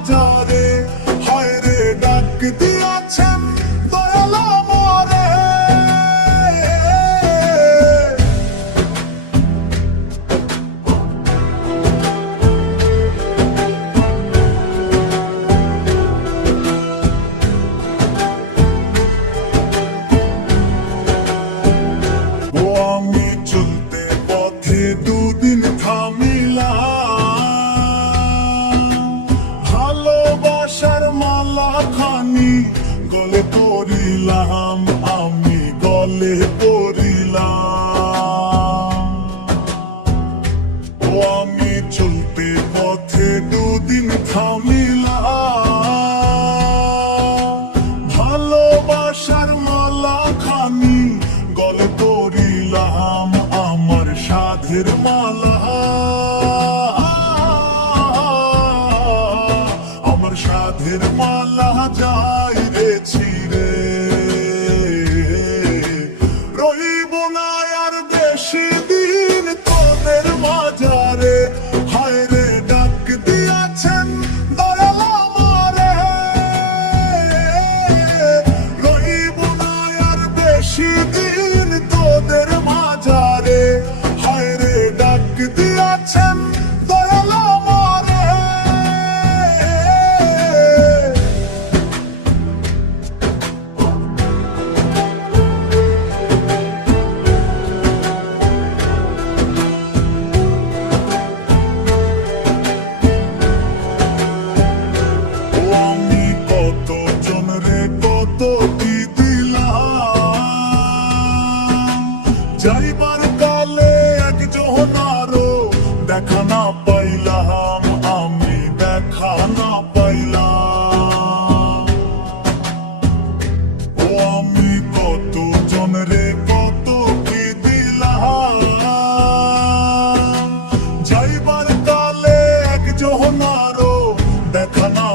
মাঝারে, হায় রে ডাক দিয়াছেন দয়াল আমারে। ও আমি চলতে পথে দুদিন থামিলাম, ভালোবাসার মালা খানি গলে পরিলাম, আমি গলে পরিলাম। ও আমি চলতে পথে দুদিন থামিলাম, ভালোবাসার মালা খানি গলে পরিলাম, আমার সাধের মালা, আমার সাধের মালা যাই রে ছিঁড়ে। রহিব না আর বেশি দিন তোদের মাঝারে, হায় রে ডাক দিয়াছেন দয়াল আমারে। রহিব না আর বেশি দিন তোদের মাঝারে, হায় রে ডাক দিয়াছেন দয়াল আমারে। আমি কত জন রে কত কি দিলাম, যাইবার কালে একজন আরো দেখা না পাইলাম, আমি দেখা না পাইলাম। ও আমি কত জন রে কত কি দিলাম, যাইবার কালে একজন আরো দেখা না